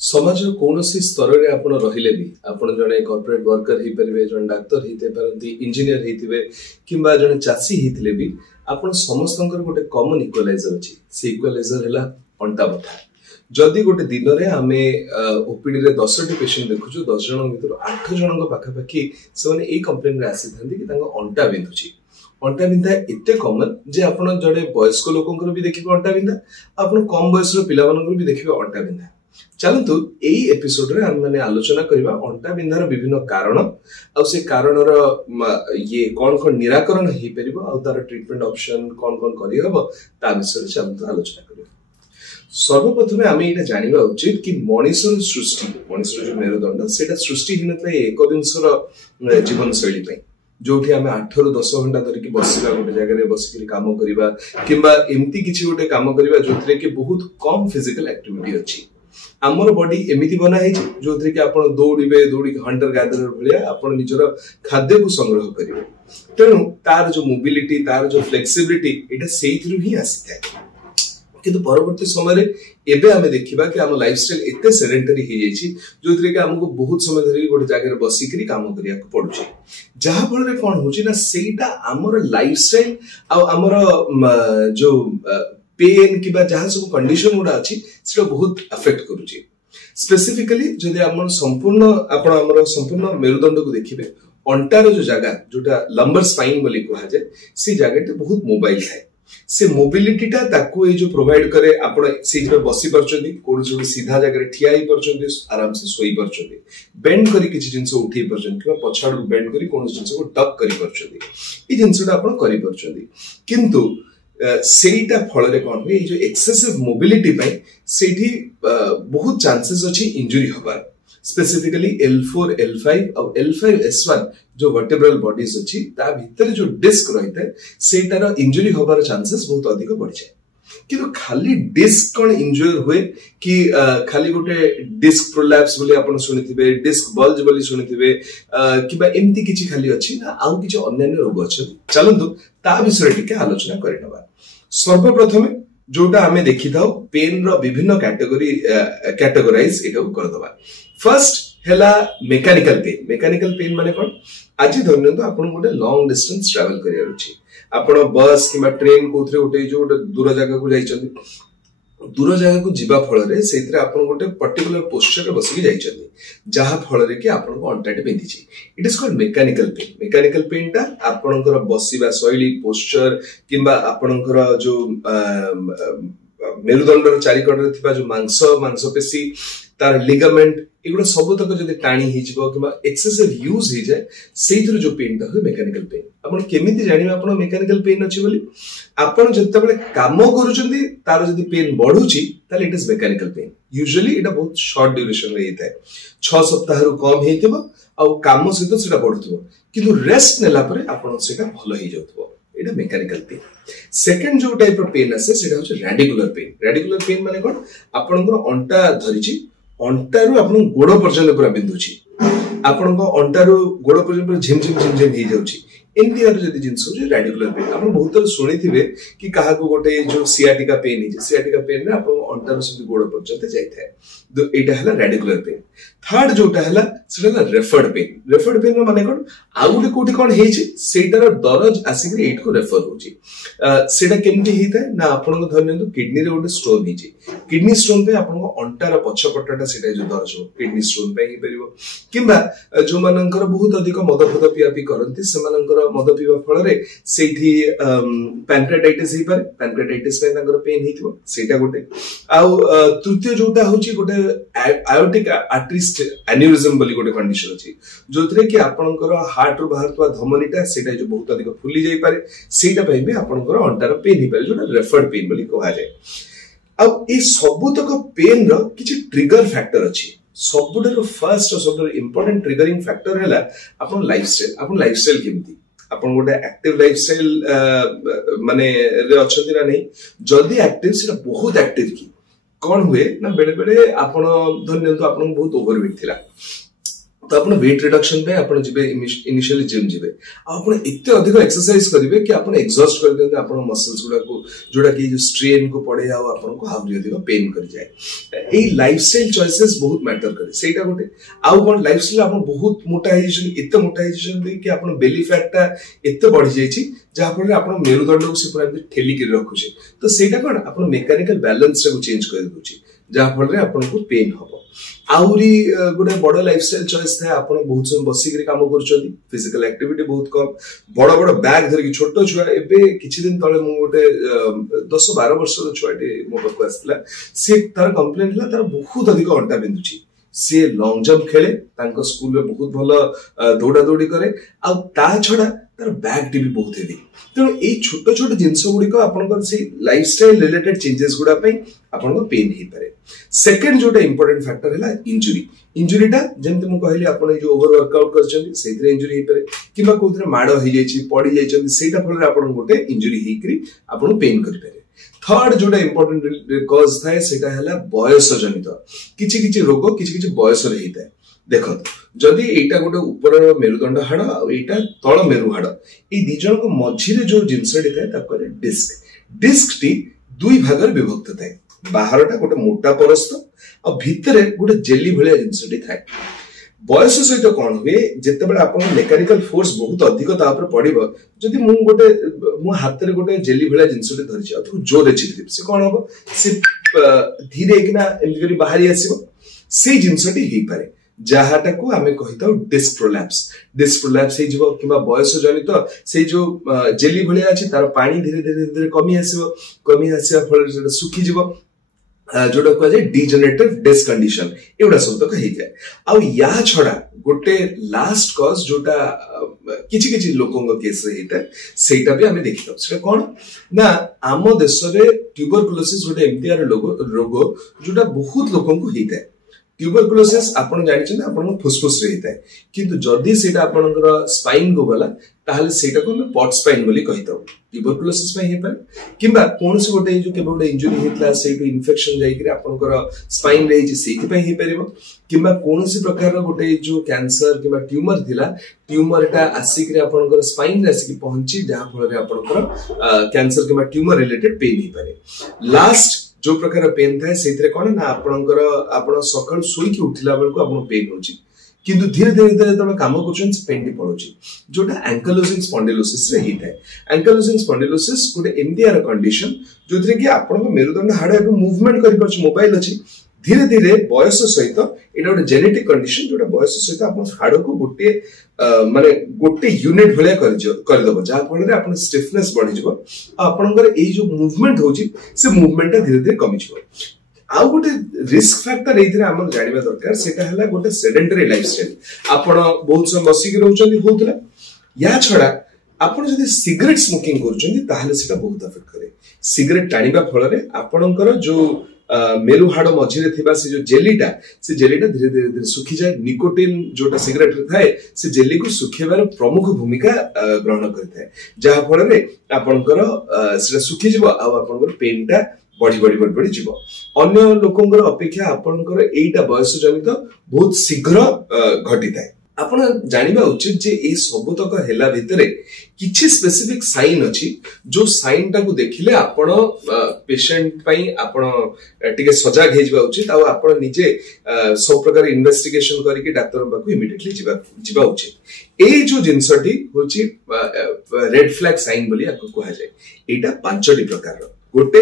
समाज कौन स्तर में आप रहिले भी आपन जड़े कॉर्पोरेट वर्कर ही परिबे जन डाक्टर ही पारती इंजीनियर ही किंबा जन चाषी ही भी आपन समस्त गोटे कॉमन इक्वलाइजर अच्छी से इक्वलाइजर है अंटा बथा जदि गोटे दिन में आम ओपीडी रे 10 टी पेशेंट देखुछु 10 जन भीतर 8 जन पाखापाखि से कंप्लेन आसी था अंटा बिंधुची अंटा बिंधा एते कॉमन जे आपन जड़े वयस्क लोकंकर भी देखिबे अंटा बिंधा आपन कम बयस पिला भी देखिबे अंटा बिंधा। चलतु यही एपिसोड रे हम माने आलोचना करबा अंटा बिंधार विभिन्न कारण आ से कारणर ये कौन कौन निराकरण हो परिबो आ तार ट्रीटमेंट ऑप्शन कौन कौन करि हबो ता विषय चलतु आलोचना करबा। सर्वप्रथमे आमे एटा जानिबा उचित कि मनुष्यर सृष्टि मनुष्यर जो मेरुदंड सेटा सृष्टि हिनतले एकविंशर जीवन शैली पई जोठी आमे 8 रु 10 घंटा धरि कि बसिबा गोटे जगह रे बसिकरी काम करिबा किंबा एम्ति किछि गोटे काम करिबा जोथरे कि बहुत कम फिजिकल एक्टिविटी अछि। आमर बॉडी एमिति बना है जो कि आपण दौड़े दौड़ी हंटर गैदरर भलिया आपण निजर खाद्य को संग्रह करिवे तेणु तार जो मोबिलिटी तार जो फ्लेक्सिबिलिटी एटा सेइथरु ही आसी थाए किंतु परवर्ती समय रे एबे आमे देखिबा कि हम लाइफस्टाइल एते सेडेंटरी हो जाइछि जोथरे कि हमको बहुत समय धरि गोटे जगह रे बसिकरी काम करिया को पड़ुछि जहा फल रे कोन होछि ना सेटा हमर लाइफस्टाइल आ हमर जो पेन कि जहाँ सब कंडीशन गुड़ा अच्छी से बहुत अफेक्ट करुच्ची स्पेसिफिकली जदि आप संपूर्ण मेरुदंड को देखिए अंटार जो जगह जोटा लंबर स्पाइन बोली कहा जाए से जगह बहुत मोबाइल थाए से मोबिलिटीटा ताकू जो प्रोवाइड करे आपण से बसी परछंती कोन जो सीधा जगह ठिया ही परछंती आराम से सोई परछंती बेंड करी किछि जिंस उठी परछंती कि पछाडू बेंड करी कोन जिंस को टक करी परछंती ई जिंसटा आपण करी परछंती किंतु सेटा फल रे कोन हो जो एक्सेसिव मोबिलिटी पई सेठी बहुत चांसेस अछि इंजरी होबार स्पेसिफिकली L4 L5 और L5S1 जो वर्टेब्रल बॉडीज अछि ता भीतर जो डिस्क रहिते सेटार इंजरी होबार चांसेस बहुत अधिक बढ़ जाय किंतु खाली डिस्क कोन इंजर हुए कि खाली गोटे डिस्क प्रोलैप्स बोली आपण सुनिथिबे डिस्क बल्ज बोली सुनिथिबे किबा एम्ति किछि खाली अछि ना आउ किछि अन्य रोग अछि चलंतु ता विषय टिके आलोचना करिनबा। सर्वप्रथमे जोटा आमे देखि थाउ पेन रो विभिन्न कैटेगोराइज एटा कर दबा। फर्स्ट हैला मेकानिकल पेन माने कोन आज धरनतो आपण गोटे लॉन्ग डिस्टेंस ट्रैवल करिया अछि आपण बस किबा ट्रेन कोथरे गोटे जो दूर जगह को जाइछन्ती दूर जगह को जीवा फल रे सेथरे आपण गोटे पर्टिकुलर पोस्चर रे बसिक जाइछन्ती जहा फल रे कि आपण को अंटाटे बेंदिछि it is called mechanical pen ता आपणकर बसिबा शैली पोस्चर किबा आपणकर जो मेरुदंडर चारिकड़े थिबा जो मांसपेशी तार लिगामेंट एगुड़ा सब तक जदि टाणी ही जिवो किबा एक्सेसिव यूज ही जाए सेइथर जो पेन ता हो मेकानिकल पेन आपण केमिति जानिबा आपण मेकानिकल पेन अछि बोली आपण जत्तेबेले काम करूचंदी तार जदि पेन बढ़ुची ताले it is mechanical pain usually एटा बहुत शॉर्ट ड्यूरेशन रे हिताय 6 सप्ताह रु कम हेतिबो आ काम सहित सेटा बढ़ुथबो किंतु रेस्ट नेला परे आपण सेटा भलो ही जाउथबो एटा मेकानिकल पेन। सेकंड जो टाइप ऑफ पेन आसे सेटा होछ रेडिकुलर पेन माने कोन आपनकर अंटा धरिची अंटारू आपन गोड़ पर्यंत पूरा बिंदुची आपन को अंटारू गोड़ पर्यंत झिम ही जाउची एनटीआर जदी जिंस हो रेडिकुलर पेन आपन बहुत थर सुनिथिबे कि काहा को गोटे जो सियाटिका पेन रे आपन अंटारू से गोड़ पर्यंत जाय थाए तो एटा हला रेडिकुलर पेन। थर्ड जोटा हला सेटा रेफर्ड पेन माने कोन आउ गोटे कोठी कोन हेछि सेटार दरज आसिकरी एट को रेफर होछि सेटा केमति हिता ना आपन को धरनेंतु किडनी रे गोटे स्टोन हिछि किडनी स्टोन पे आपन को अंटार पछपटटा सेटा जो दरज हो किडनी स्टोन पे ही परिबो किबा जो मानकर बहुत अधिक मद फद पियापी करंती से मानकर मद पिबा फल रे सेठी पैनक्रेटाइटिस ही पारे पैनक्रेटाइटिस पे तांकर पेन हिथिबो सेटा गोटे आउ तृतीय जोटा होछि गोटे आयोटिक आर्टरी एन्यूरिज्म बोली गोटे कंडीशन अछि जोथरे कि आपनकर हार्ट रो बाहरतवा धमनीटा सेटा जो बहुत अधिक फुली जाई पारे सेटा पई भी आपनकर अंटार पेन ही पारे जोटा रेफर्ड पेन बोली कहा जाय। अब ए सबुतक पेन रो किछि ट्रिगर फैक्टर अछि सबुटर फर्स्ट और सबुटर इंपोर्टेंट ट्रिगरिंग फैक्टर हैला आपन लाइफस्टाइल केमती आपन गोटे एक्टिव लाइफस्टाइल माने रे अछंती ना नहीं जदी एक्टिव सेटा बहुत एक्टिव की कौन हुए ना बेले बेले आपण धन्यंतु आपण बहुत ओवरवेट थिला तो आपण वेट रिडक्शन पे आपण जिबे इनिशियली जिम जिबे आपण इत्ते अधिक एक्सरसाइज करिवे कि आपण एग्जॉस्ट कर देते आपण मसल्स गुडा को जोडा कि जो स्ट्रेन को पड़े आ आपण को हावरी अधिक पेन कर जाए ए लाइफस्टाइल चॉइसेस बहुत मैटर करे सेटा गोटे आ कोन लाइफस्टाइल आपण बहुत मोटा हिजन इत्ते मोटा हिजन दे कि आपण बेली फैट ता इत्ते बढ़ी जाईची जहा पर आपण मेरुदंड को से पूरा ठेली के रखुचे तो सेटा कोन आपण मैकेनिकल बैलेंस को चेंज कर दोची जहा फल रे आपण को पेन हो आउरी गोटे बड़ लाइफस्टाइल चॉइस था आपण बहुत समय बसी के काम करछोदी फिजिकल एक्टिविटी बहुत कम बड़ बड़ बैग धर के छोटो छुआ एबे किछि दिन तळे मु गोटे 10-12 वर्षर छुआटे मो पाखु आसला से तार कंप्लेंट ला तार बहुत अधिक अंटा बिंदुची से लॉन्ग जंप खेले तांको स्कूल में बहुत भलो दौड़ा दौड़ी करे आ ता छडा तार बैग टी भी बहुत हेवी तेणु ए छोट छोट जिनस गुड़िक आपन से लाइफस्टाइल रिलेटेड चेंजेस गुड़ा आपन पेन ही पारे सेकंड जोटा इंपोर्टेंट फैक्टर है इंजुरीटा जमती मु कहली आपन जो ओवर वर्कआउट करछन सेथरे इंजुरी ही पारे किबा कोथरे माडो ही जायछि पड़ी जायछन सेटा फल आपन गोटे इंजुरी ही करी आपन पेन करि पारे थर्ड जोटा इंपोर्टेंट कॉज थाए सेटा हला बयस जनित किछि किछि रोग किछि किछि बयस रे हिता देखो जदि एटा गोटे ऊपर मेरुदंड हाड़ आईटा तल मेरु हाड़ ये दी जन को मझिरे जो जिनसटी थाए ताको डिस्क टी दुई भाग विभक्त थाए बाहरटा गोटे मोटा परस्त आ भितरे गोटे जेली भलिया जिनसटी थाए बयस सहित कौन हुए जिते बड़े आपन मेकानिकल फोर्स बहुत अधिक ता ऊपर पड़िबो जदि मु गोटे मु हाथ रे गोटे जेली भलिया जिनसटी धरिछि आ तो जोरे चिकि से कोन हबो से धीरे किना एमति करी बाहरी आसीबो से जिनसटी हेई पारे जहाटा को आमे कहिताउ डिस्क प्रोलैप्स हे जिवो किबा बयस जनित से जो जेली भलिया अछि तार पानी धीरे धीरे कमी आसीबो फल जेटा सुखी जिवो जोटा कह जाए डिजेनरेटिव डिस्क कंडीशन एवडा सब तक हे जाए आ या छडा गोटे लास्ट कॉज जोटा किछि किछि लोकंग केस रे हेता सेटा भी हमें देखितो सेटा कोन ना आम देश रे ट्यूबरकुलोसिस गोटे एमटीआर रोग जोटा बहुत लोकंग को हेता ट्यूबरकुलोसिस आपण जानि छन आपण फुसफुस रे हेता किंतु जदी सेटा आपनकर स्पाइन को गला ताहले सेटा को पॉट स्पाइन बोली कहितो ट्यूबरकुलोसिस में हे पारे किबा कोनसे गोटे जो केबे गोटे इंजुरी हेतला सेटो इन्फेक्शन जाई कि आपनकर स्पाइन रे जे सेति पे हे परबो किबा कोनसे प्रकार रो गोटे जो कैंसर किबा ट्यूमर थिला ट्यूमरटा आसी कि आपनकर स्पाइन रे आसी कि पहुंची जहा फल रे आपनकर कैंसर किबा ट्यूमर रिलेटेड पेन हे पारे लास्ट जो प्रकार पेन थाए सेतिरे कोन ना आपनकर आपण सकाळ सोई कि उठिला बेल को आपन पेन होची किंतु धीरे धीरे तब काम कर पेन टी पड़ोची जोटा एंकालोजिंग स्पॉन्डिलोसिस रे ही थाए एंकालोजिंग स्पॉन्डिलोसिस गोटे एमटीआर कंडीशन जो कि आपन मेरुदंड हाड़ एबे मूवमेंट करि परछ मोबाइल अछि धीरे धीरे बयस सहित एटा गोटे जेनेटिक कंडीशन जोटा बयस सहित आपन हाड़ को गोटे माने गोटे यूनिट भलिया कर दबो जहा फल रे आपन स्टिफनेस बढ़ी जबो आपनकर ए जो मूवमेंट होची से मूवमेंट धीरे धीरे कमी जबो आउ गोटे रिस्क फैक्टर एथिरे हमर जानिबा दरकार सेटा हला गोटे सेडेंटरी लाइफस्टाइल आपण बहुत समय बसी के रहउचंदी होतला या छडा आपण जदी सिगरेट स्मोकिंग करउचंदी ताहले सेटा बहुत अफेक्ट करे सिगरेट टाणीबा फल रे आपणकर जो मेरु हाड़ मझिरे थिबा से जो जेलीटा धीरे धीरे सुखी जाए निकोटिन जोटा सिगरेट रे थाए से जेली को सुखेबार प्रमुख भूमिका ग्रहण करथाय जहा फल रे आपणकर सेटा सुखी जिवो आ आपणकर पेनटा बढ़ी जीव अन्य लोकंकर अपेक्षा आपनकर एटा बयस जनित बहुत शीघ्र घटी थाए आपण जानिबा उचित जे ए सबतक हेला भितरे किछि स्पेसिफिक साइन अछि जो साइन टा को देखिले आपण पेशेंट पई आपण टिके सजग हे जिबा उचित आ आपण निजे सब प्रकार इन्वेस्टिगेशन करके डॉक्टर बाकू इमीडिएटली जिबा उचित ए जो जिंसटी होची रेड फ्लैग साइन बोली आको कहा जाय एटा पांचटी प्रकार गोटे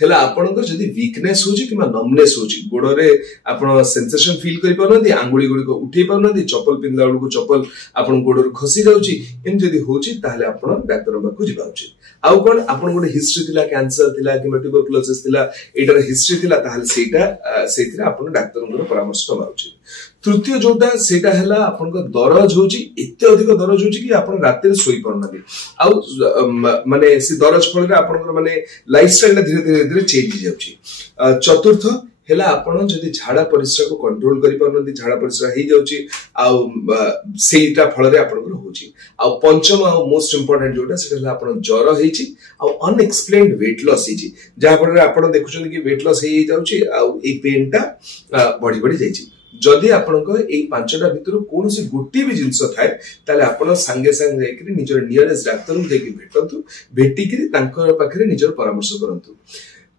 हेला आपनकर जदी वीकनेस होची किमा नमनेस होची गोड़ रे आपण सेंसेशन फील करि पाउनदी आंगुली गुडी को उठै पाउनदी चप्पल पिंदा को चप्पल आपण गोड़ रे खसी जाउची एन जदी होची ताहले आपण डॉक्टर बाकू जिबा उचित आउ कोन आपण गोटे हिस्ट्री थिला कैंसर थिला किमा ट्यूबरकुलोसिस थिला एटार हिस्ट्री थिला ताहले सेटा सेथिरा आपण डॉक्टर परामर्श नबा उचित तृतीय जोटा सेटा हला आपनकर दरज होची एते अधिक दरज होची कि आपण रात रे सोई परनदी आउ माने से दरज फल रे आपनकर माने लाइफस्टाइल धीरे धीरे चेंज जाउची चतुर्थ हेला आपण जदि झाड़ा परिस्रा को कंट्रोल करि परनती झाड़ा परिस्रा हे जाउची आ सेटा फल रे आपनकर होची आ पंचम आ मोस्ट इंपोर्टेंट जोटा सेटा आपण ज्वर हेची आ अनएक्सप्लेन्ड वेट लॉस हेची जा पर आपण देखुछन कि वेट लॉस हे जाउची आ ए पेन टा बढ़ी बढ़ी जाईची जदि आपनको एई पांचटा भितर कोनोसी गोटी भी जिंस थाए ताले आपण संगे संग जाईकरी निजर नियरेस्ट डाक्टर को जाईकरी भेटंतु भेटिकरी तांकर पाखरे निजर परामर्श करंतु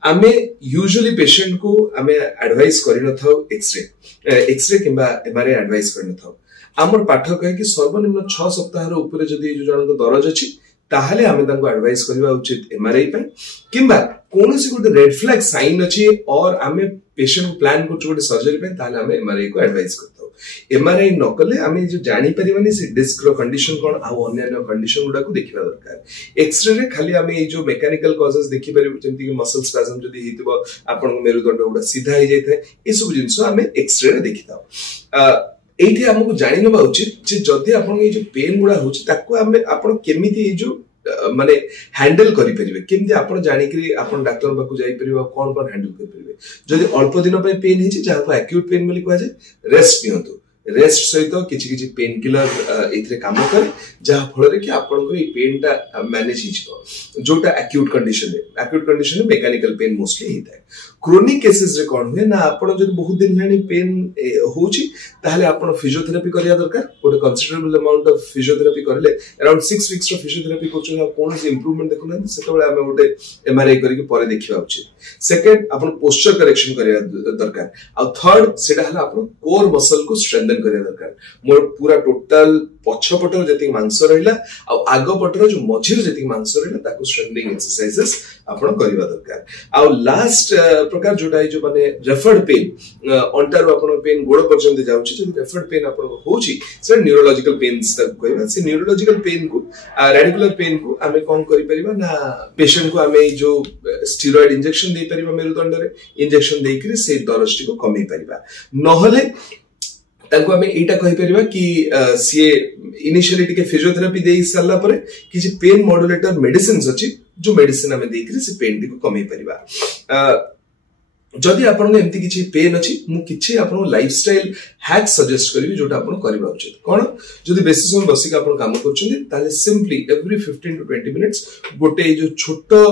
आमे यूजुअली पेशेंट को आमे एडवाइस करि न थाउ एक्सरे किबा एमआरआई एडवाइस करि न थाउ हमर पाठक है कि सर्वनिम्न 6 सप्ताह रो ऊपर जदि जो जन को दरज अछि ताहले आमे तांको एडवाइस करबा उचित एमआरआई पय किबा कोनोसी गोटे रेड फ्लैग साइन अछि और आमे पेशेंट को प्लान करछु गोटे सर्जरी पय ताहले आमे एमआरआई को एडवाइस करथौ एमआरआई न कले आमे जो जानि परिबानी से डिस्क रो कंडीशन कोन आ अन्य कंडीशन गुडा को देखिबा दरकार एक्सरे रे खाली आमे ए जो मैकेनिकल कॉजेस देखि परिबो जेंति कि मसल स्पैज्म जदि हितबो आपन मेरुदंड गुडा सीधा ही जाय ए सब जिंस आमे एक्सरे रे देखिताओ एठी हमको जानि नबा उचित जे जदि आपन ए जो पेन गुडा होछि ताको आमे आपन केमिति ए जो माने हैंडल करि परिबे केमति आपन जानि कि आपन डॉक्टर बाकू जाई परिबो कोन कोन हैंडल करि परिबे जदि अल्प दिन पे पेन हिछि जाहा को एक्यूट पेन बोली कहै छै रेस्ट नियंतु रेस्ट सहित किछि पेन किलर एथरे काम करे जहा फल रे कि आपन को ए पेन टा मैनेज हिछो जोटा acute condition mechanical pain mostly हिता है क्रोनिक केसेस रे कोन हुए ना आपन जदि बहुत दिन लानी पेन होची ताहले आपन फिजियोथेरेपी करिया दरकार गोटे कंसीडरेबल अमाउंट ऑफ फिजियोथेरेपी करले अराउंड 6 वीक्स रो फिजियोथेरेपी कोचो कोन से इंप्रूवमेंट देखुना सेतबेले हमें गोटे एमआरआई करिके परे देखिबा उचित सेकंड आपन पोस्चर करेक्शन करिया दरकार आ थर्ड सेटा हला आपन कोर मसल को स्ट्रेंथन करिया दरकार मोर पूरा टोटल पछपटर जति मांस रहिला आ आगो पटर जो मझिर जति मांस रहिला ताको स्ट्रेंथनिंग एक्सरसाइजेस आपन करिबा दरकार आ लास्ट प्रकार जोटा जो माने रेफर्ड पेन अंटार आपन पेन गोड़ पर्यंत जाउची जदि रेफर्ड पेन आपन होची से न्यूरोलॉजिकल पेन्स तक कहबा से न्यूरोलॉजिकल पेन को रेडिकुलर पेन को आमे कोन करि परिबा ना पेशेंट को आमे जो स्टेरॉइड इंजेक्शन दे परिबा मेरुदंड रे इंजेक्शन देकरी से दरजटी को कमी परिबा नहले ताको हमें एटा कहि परिबा कि सी इनिशियली टिके फिजियोथेरेपी देई साला परे किछि पेन मॉड्यूलेटर मेडिसिन्स अछि जो मेडिसिन हमें देकरी से पेन टी को कमी परिबा जदि आपन एमती किछि पेन अछि मु किछि आपन लाइफस्टाइल हैक सजेस्ट करबी जोटा आपन करबा उचित कोन जदि बेसी समय बसी के आपन काम करछन्ती ताले सिंपली एवरी 15 टू 20 मिनिट्स गोटे जो छोटो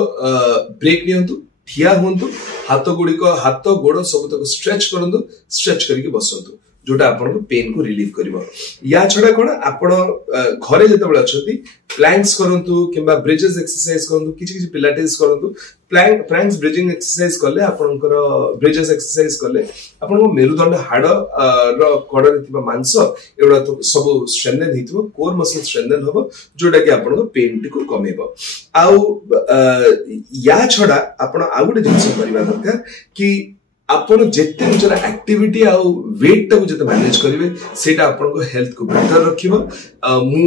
ब्रेक नियंतु ठिया होंतु हाथ गुडी को हाथ गोड़ सब तक स्ट्रेच करंतु स्ट्रेच करके बसंतु जोटा आपन को पेन को रिलीव करबो या छडा कोन आपन घरे जतबेला अछती प्लैंक्स करंतु किबा ब्रिजेस एक्सरसाइज करंतु किछि पिलाटेस करंतु प्लैंक्स ब्रिजिंग एक्सरसाइज करले आपनकर ब्रिजेस एक्सरसाइज करले आपन को मेरुदंड हाड रो कड रिथिबा मांस एडा तो सब स्ट्रेंथन हितबो कोर मसल स्ट्रेंथन होबो जोटा कि आपन को पेन टी को कमेबो आउ या छडा आपन आ गुटे जिंस करबा दरकार कि आपन जेते निजर एक्टिविटी आ वेट टाको जते मैनेज करिवे सेटा आपन को हेल्थ को बेटर रखिबो मु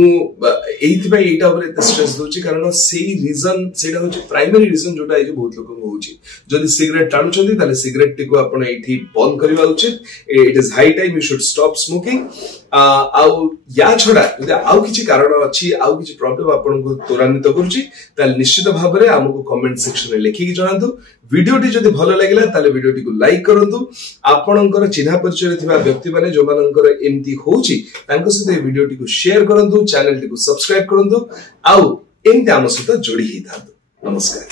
एथि भाई एटा ऊपर स्ट्रेस दोची कारण सेही रीजन सेटा होची प्राइमरी रीजन जोटा ए जो बहुत लोक को होची जदि सिगरेट टाणु छथि ताले सिगरेट टी को आपन एथि बंद करबा उचित it is high time you should stop smoking आउ या छडा जदि आउ किछि कारण अछि आउ किछि प्रॉब्लम आपन को त्वरान्वित करूची ताले निश्चित भाव रे हमको कमेंट सेक्शन रे लिखि कि जणांतु वीडियो टी जदि भलो लागिला ताले वीडियो टी को लाइक करंतु आपनकर चिन्हा परिचय थिबा व्यक्ति माने जो मानकर एमती होची तांको सहित वीडियो टी को शेयर करंतु चैनल टी को सब्सक्राइब करंतु आउ एमती हम सहित जोड़ी ही थांतु नमस्कार।